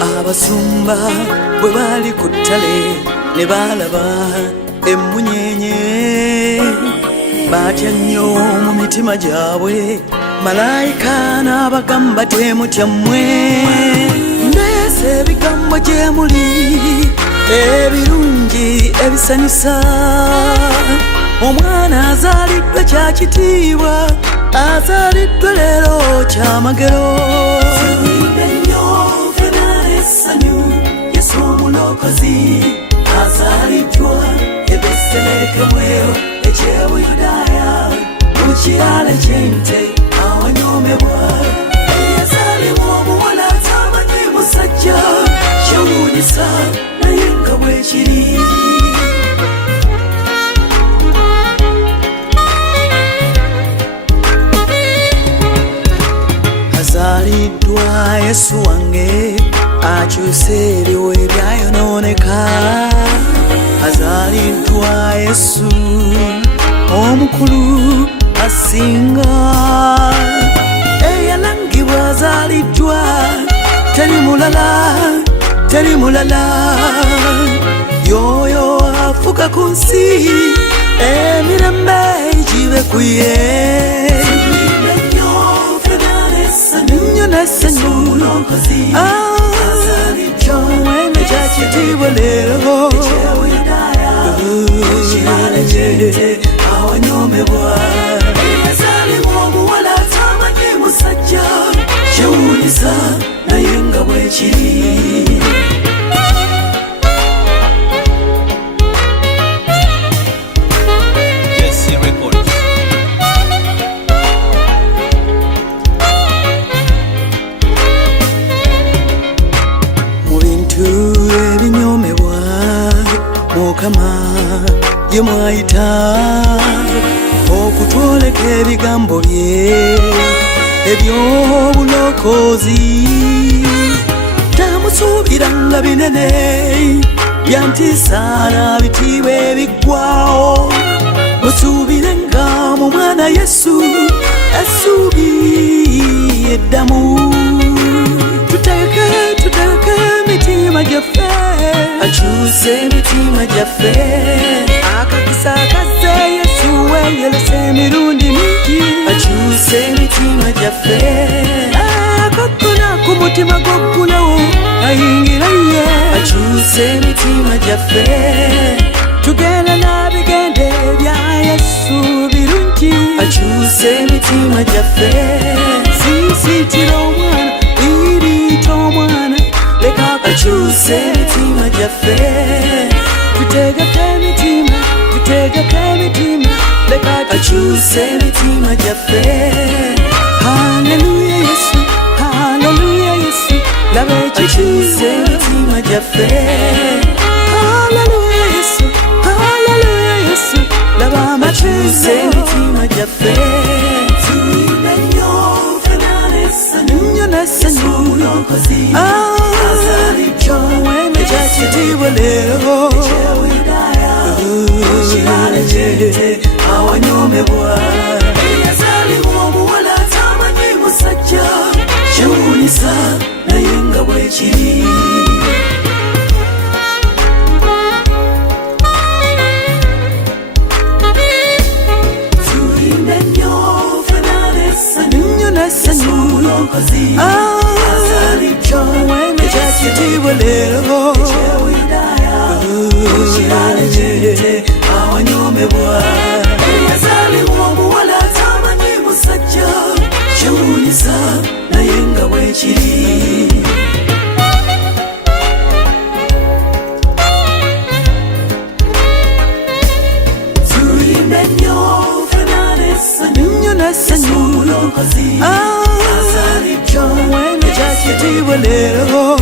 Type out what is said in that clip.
Abasumba bwe bali ku ttale ne balaba emmunyenye batya nnyo mu mitima gyabwe malayika n'abagamba temutya mmwe ndeese ebigambo gye muli ebirungi ebisanyusa omwana azaliddwa kya kitiibwa azaliddwa leero kyamagero Yesu omulokozi azaliddwa e Beselekemwero eky'Obuyudaaya mu kirala ky'ente awanyomebwa yazaalibwa omuwala atamanyi musajja kyewuunyisa naye nga bwe kiri azaliddwa Yesu wange akyusa eriwo ebyayonooneka azaliddwa Yesu omukulu asinga eyalangibwa azaliddwa teri mulala yoyo afuka ku nsi emirembe gibe ku ye Wene chakitiwa lero awanyomebwa yazalimu omuwala atamanyi musajja kyewuunyisa naye nga bwe kiri ebinyomebwa Mukama ye mwayita okutwoleka ebigambo bye eby'obulokozi tamusuubiranga binene byantisaana bitiibwa ebiggwawo musuubirenga mu mwana Yesu essuubi eddamu tuteeke emitima gyaffe akyuse emitima gyaffe akakisa akazze Yesu weyolese emirundi mingi akyuse emitima gyaffe akakuna ku mutima gwoggulawo ayingira ye akyuse emitima gyaffe tugenda n'abigende bya Yesu birungi akyuse emitima gyaffe siisitira omwana iriita omwana leka akyuse emitima gyaffe tutegeke emitima leka akyuse emitima gyaffe haleluya Yesu laba akyuse emitima gyaffe haleluya Yesu laba akyuse emitima gyaffe tuyimbe nnyo nnyo n'essanyu wene kyakitiibwa leero awanyomebwa yazaalibwa omuwala atamanyi musajja kyewuunyisa naye nga bwe kiri tuyimbe nnyo nnyo n'essanyu wene kyakitiibwa leero awanyomebwa yazaalibwa omuwala atamanyi musajja kyewuunyisa naye nga bwe kiri tuyimbe nnyo nnyo n'essanyu wene kyakitiibwa leero